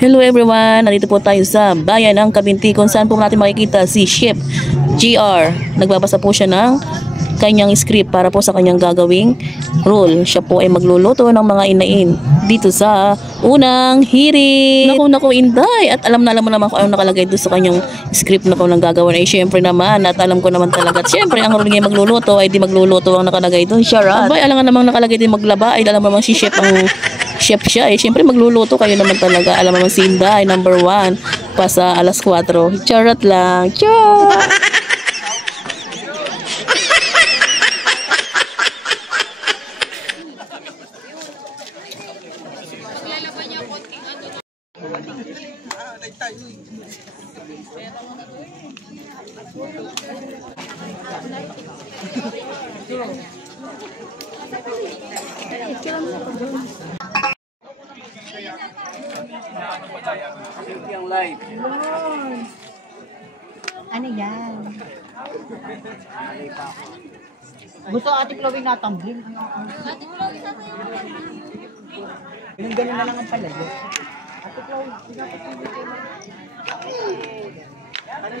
Hello everyone! Nandito po tayo sa bayan ng Kabinti kung saan po natin makikita si Chef GR. Nagbabasa po siya ng kanyang script para po sa kanyang gagawing role. Siya po ay magluluto ng mga inain dito sa unang hirit. Naku Inday! At alam mo naman kung ano nakalagay doon sa kanyang script na kung nang gagawin ay syempre naman at alam ko naman talaga. At syempre ang role niya magluluto ay di magluluto ang nakalagay doon. Charot! Abay, alam nga namang nakalagay din maglaba ay alam naman si Chef ang chef siya eh. Siyempre magluluto kayo naman talaga. Alam mo si Inday, number 1 pa sa alas 4. Charot lang. Charot! Yung live. Ano yan? Gusto Ate Chloe na tumbling? Ganun na lang ang palayo. Ate Chloe, dapat